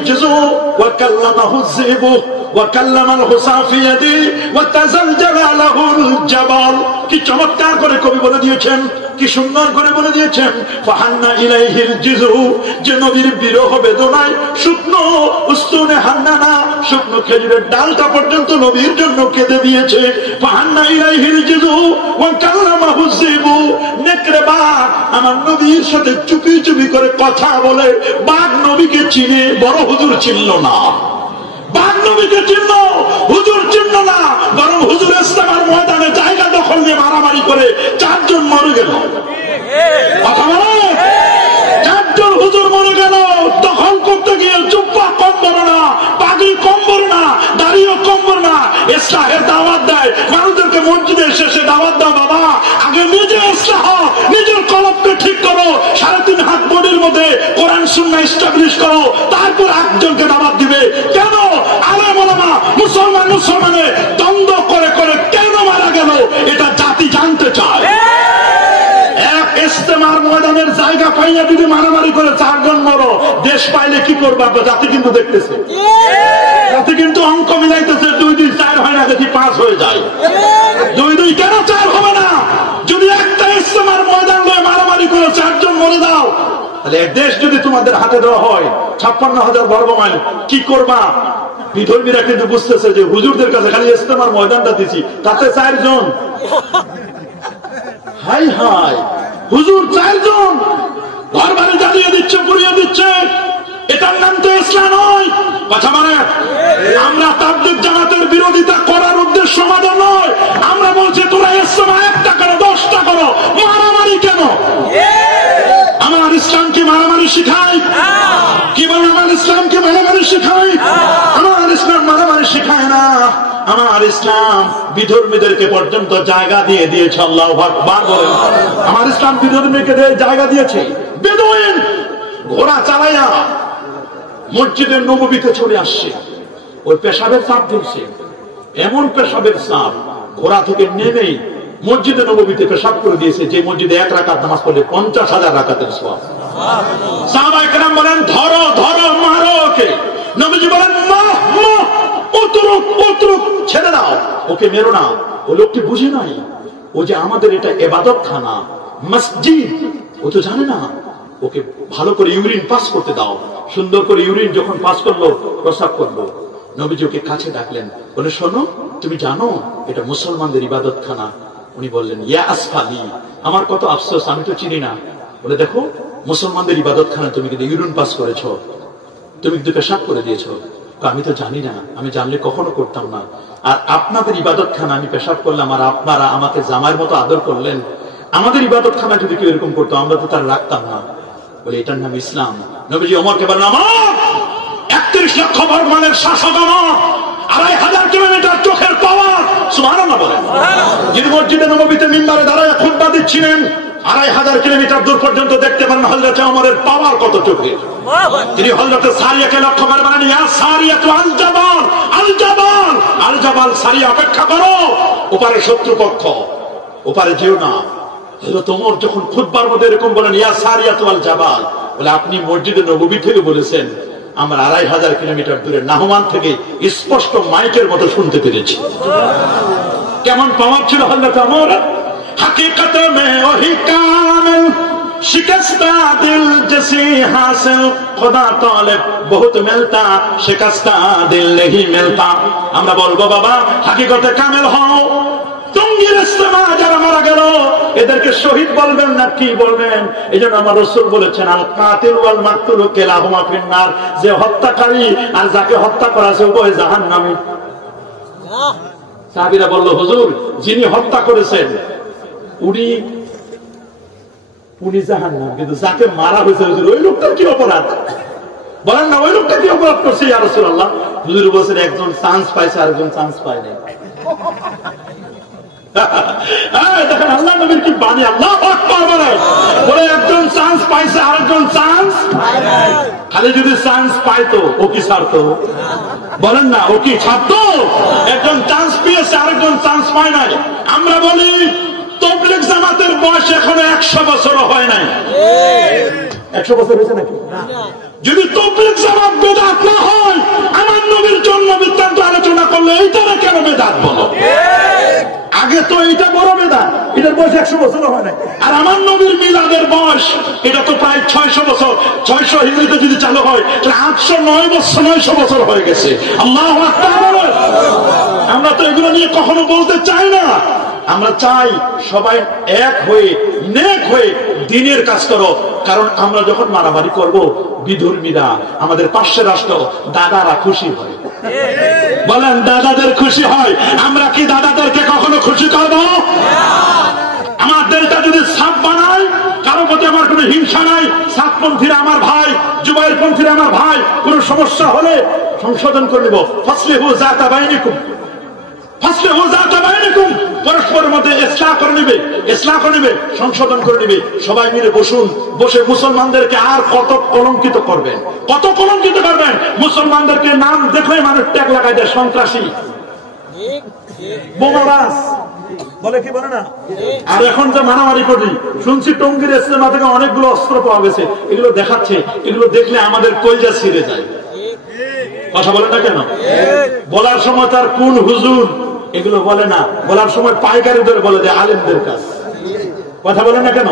الجزء وكلمه الذئب وكلم الحصى في يدي وتزلزل له الجبل কি চমৎকার করে কবি বলে দিয়েছেন, কি সুন্দর করে বলে দিয়েছেন। ফাহান্না ইলাইহিল জিজু, যে নবীর বিরহ বেদনায় শুকনো উস্তুনে হান্নানা, শুকনো খেজুরের ডালটা পর্যন্ত নবীর জন্য কেঁদে দিয়েছে। ফাহান্না ইলাইহিল জিজু ওয়া কাল্লামাহু যিবু, নেকড়ে বাঘ আমার নবীর সাথে চুপি চুপি করে কথা বলে। বাঘ নবীকে চিনে, বড় হুজুর চিনল না। বাঘ নবীকে চিনল, হুজুর চিনল না, বরং হুজুর ইস্তেমার ময়দানে জায়গা দখল নিয়ে মারামারি করে 4 জন মরে গেল। কথা বলো, 4 জন হুজুর মরে গেল দখল করতে গিয়ে। জুব্বা কম বড় না, পাগড়ি কম বড় না, দাড়িও কম বড় না। ইসলাহের দাওয়াত দেয় মানুষদেরকে, মসজিদের শেষে দাওয়াত দাও বাবা, আগে নিজে ইসলাহ, নিজের কলবকে ঠিক করো, 3.5 হাত বডির মধ্যে কোরআন সুন্নাহ এস্টাবলিশ করো, তারপর একজনকে দাওয়াত দিবে। কেন আলেম ওলামা মুসলমানে দ্বন্দ্ব করে করে কেন মারা গেল, এটা জাতি জানতে চায়। এক ইস্তেমার ময়দানের জায়গা পাইয়া যদি মারামারি করে 4 জন মরো, দেশ পাইলে কি করবা? জাতি কিন্তু দেখতেছে, জাতি কিন্তু অঙ্ক মিলাইতেছে। 2 2 4 হয় না, দেখি 5 হয়ে যায়। 2 2 কেন 4 হবে না? যদি একটা ইস্তেমার ময়দান লয়ে মারামারি করে 4 জন মরে যাও, তাহলে দেশ যদি তোমাদের হাতে দেওয়া হয় 56,000 বর্গ মাইল, কি করবা? বিধর্মীরা কিন্তু বুঝতেছে যে হুজুরদের কাছে খালি ইস্তেমার ময়দানটা দিছি, তাতে 4 জন। হাই হাই, হুজুর 4 জন ঘর বাড়ি জ্বালিয়ে দিচ্ছে, পুড়িয়ে দিচ্ছে। এটার নাম তো ইসলাম নয়। কথা মানে, আমরা তাবলীগ জামাতের বিরোধিতা করার উদ্দেশ্য আমাদের নয়। আমরা বলছি তোরা ইসলাম 1টা করো, 10টা করো, মারামারি কেন? আমার ইসলাম কি মারামারি শিখায়? কি বলে আমার ইসলাম কি মারামারি শিখায়? আমার ইসলাম মারামারি শিখায় না। আমার ইসলাম বিধর্মীদেরকে পর্যন্ত জায়গা দিয়ে দিয়েছে। আল্লাহু আকবার বলেন। আমার ইসলাম বিধর্মীকে জায়গা দিয়েছে। বেদুইন ঘোড়া চালাইয়া মসজিদে নববীতে চলে আসছে, ওই পেশাবের চাপ ধরছে, এমন পেশাবের চাপ, ঘোড়া থেকে নেমেই মসজিদে নববীতে পেশাব করে দিয়েছে, যে মসজিদে 1 রাকাত নামাজ পড়লে 50,000 রাকাতের সওয়াব। সাহাবায়ে কেরাম বলেন ধরো ধরো, মারো ওকে। নবীজি বলেন মাহ মাহ, উতরুক উতরুক, ছেড়ে দাও, ওকে মেরো না। ও লোকটি বুঝে নাই, ও যে আমাদের এটা ইবাদতখানা, মসজিদ, ও তো জানে না। ওকে ভালো করে ইউরিন পাস করতে দাও। সুন্দর করে ইউরিন যখন পাস করলো, প্রস্রাব করলো, নবীজি ওকে কাছে ডাকলেন, বলে শোনো, তুমি জানো এটা মুসলমানদের ইবাদতখানা? উনি বললেন ইয়া আসফালি, আমার কত আফসোস, আমি তো চিনি না। বলে দেখো, মুসলমানদের ইবাদতখানা তুমি কিন্তু ইউরিন পাস করেছো, তুমি কিন্তু পেশাব করে দিয়েছো। আমি তো জানি না, আমি জানলে কখনো করতাম না। আর আপনাদের ইবাদতখানা আমি পেশাব করলাম, আর আপনারা আমাকে জামাইয়ের মতো আদর করলেন। আমাদের ইবাদতখানা যদি কেউ এরকম করতো, আমরা তো তার রাখতাম না। বলে এটার নাম ইসলাম। নবীজি ওমরকে বললেন আমার 31 লক্ষ বর্গ মাইলের শাসক, আমার 2,500 কিলোমিটার চোখের পাওয়ার। সুবহানাল্লাহ বলেন। যিনি মসজিদে নববীতে মিম্বারে দাঁড়ায় খুতবা দিচ্ছিলেন, 2,500 কিলোমিটার দূর পর্যন্ত দেখতে পারেন হযরত ওমরের পাওয়ার কত চোখের। তিনি হযরত সারিয়াকে লক্ষ্য করে বলেন ইয়া সারিয়াতু আল জাবাল, আল জাবাল, আল জাবাল, সারিয়া অপেক্ষা করো, ওপারে শত্রুপক্ষ, ওপারে যেও না। হযরত ওমর যখন খুতবার মধ্যে এরকম বলেন ইয়া সারিয়াতু আল জাবাল, বলে আপনি মসজিদে নববী থেকে বলেছেন, আমরা 2,500 কিলোমিটার দূরে নাহমান থেকে স্পষ্ট মাইকের মতো শুনতে পেরেছি। কেমন পাওয়ার ছিল হযরত ওমর। हकीकत में वही कामिल, शिकस्ता दिल जैसी हासिल, खुदा तालिब बहुत मिलता, शिकस्ता दिल नहीं मिलता। আমরা বলবো বাবা, হাকিকতে কামিল হও। জঙ্গির ইস্তেমা যারা মারা গেল, এদেরকে শহীদ বলবেন না কি বলবেন? এইজন্য আমার রাসূল বলেছেন আল কাতিল ওয়াল মাকতুল কিলাহুমা ফিন্নার, যে হত্যাকারী আর যাকে হত্যা করা হয়েছে উভয় জাহান্নামী। সাহাবীরা বলল হুজুর, যিনি হত্যা করেছেন উনি জাহান্নাম, কিন্তু যাকে মারা হয়েছে ওই লোকটার কি অপরাধ? বলেন না, ওই লোকটা কি অপরাধ করছে ইয়া রাসূলুল্লাহ? হুজুর বলেছেন একজন চান্স পাইছে, আরেকজন চান্স পায় নাই। দেখেন আল্লাহ নবীর কি বাণী, আল্লাহু আকবার বলে। বলে একজন চান্স পাইছে, আরেকজন চান্স পায় নাই। খালি যদি চান্স পাইতো ও কি ছাড়তো? বলেন না, ও কি ছাড়তো? একজন চান্স পেয়েছে, আরেকজন চান্স পায় নাই। আমরা বলি তাবলীগ জামাতের বয়স এখনো 100 বছরও হয় নাই। 100 বছর হয়েছে নাকি? যদি তাবলীগ জামাত বেদাত না হয়, আমার নবীর জন্ম বৃত্তান্ত আলোচনা করলে এইটারে কেন বেদাত বলো? আগে তো এটা বড় বেদাত, এটার বয়স 100 বছর হয় না। আর আমার নবীর মিলাদের বয়স এটা তো প্রায় 600 বছর। 600 হিজরিতে যদি চালু হয় তাহলে 809 বছর হয়ে গেছে। আল্লাহু আকবার। আমরা তো এগুলো নিয়ে কখনো বলতে চাই না। আমরা চাই সবাই এক হয়ে নেক হয়ে দ্বীনের কাজ করো। কারণ আমরা যখন মারামারি করব, বিধর্মীরা, আমাদের পাশের রাষ্ট্র, দাদারা খুশি হয়। বলেন দাদাদের খুশি হয়। আমরা কি দাদাদেরকে কখনো খুশি করব? আমাদেরটা যদি সাপ বানায়, কারো প্রতি আমার কোনো হিংসা নাই। সাতপন্থীরা আমার ভাই, জুবাইরপন্থীরা আমার ভাই। কোন সমস্যা হলে সংশোধন করে নিব। ফাসলিহু যাতা বাইনিকুম, ফাসলিহু যাতা বাইনিকুম। পরস্পরের মধ্যে ইসলাহ করে নেবে, ইসলাহ করে নেবে, সংশোধন করে নেবে। সবাই মিলে বসুন, বসে মুসলমানদেরকে আর কত কলঙ্কিত করবেন, কত কলঙ্কিত করবেন। মুসলমানদেরকে নাম দেখলে মানুষ ট্যাগ লাগাই দেয়, সন্ত্রাসী, বোমাবাজ বলে, কি বলে না? আর এখন যে মারামারি করি, শুনছি টঙ্গীর ইস্তেমা থেকে অনেকগুলো অস্ত্র পাওয়া গেছে। এগুলো দেখাচ্ছে, এগুলো দেখলে আমাদের কলজা ছিঁড়ে যায়। কথা বলে না কেন? বলার সময় তার কোন হুজুর এগুলো বলে না, বলার সময় পাইকারিদের বলে যে আলেমদের কাজ। কথা বলে না কেন?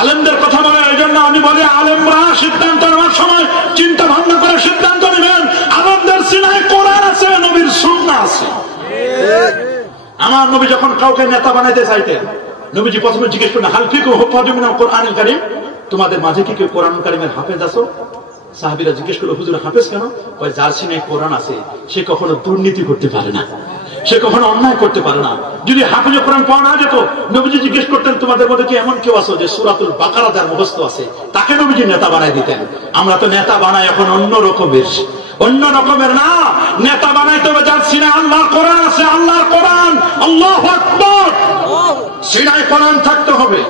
আলেমদের কথা বলে। এই জন্য আমি বলি, আলেমরা সিদ্ধান্ত নেওয়ার সময় চিন্তা ভাবনা করে সিদ্ধান্ত নেবেন। আলেমদের সিনায় কোরআন আছে, নবীর সুন্নাহ আছে। আমার নবী যখন কাউকে নেতা বানাইতে চাইতেন, নবীজি প্রথমে জিজ্ঞেস করলেন, হাল ফিকুম হুফাযুম মিনাল কোরআনিল কারীম, তোমাদের মাঝে কি কেউ কোরআন কারীমের হাফেজ আছো? সাহাবীরা জিজ্ঞেস করলো, হুজুর হাফেজ কেন? কয়, যার সিনায় কোরআন আছে সে কখনো দুর্নীতি করতে পারে না, সে কখনো অন্যায় করতে পারে না। যদি হাফেজে কোরআন পাওয়া না যেত, নবীজি জিজ্ঞেস করতেন, তোমাদের মধ্যে কি এমন কেউ আছে যে সূরাতুল বাকারা যার মুখস্থ আছে? তাকে নবীজি নেতা বানাই দিতেন। আমরা তো নেতা বানাই এখন অন্য রকমের, অন্য রকমের না। নেতা বানাইতে হবে যার সিনায় আল্লাহর কোরআন আছে, আল্লাহর কোরআন। আল্লাহু আকবার। সিনায় কোরআন থাকতে হবে।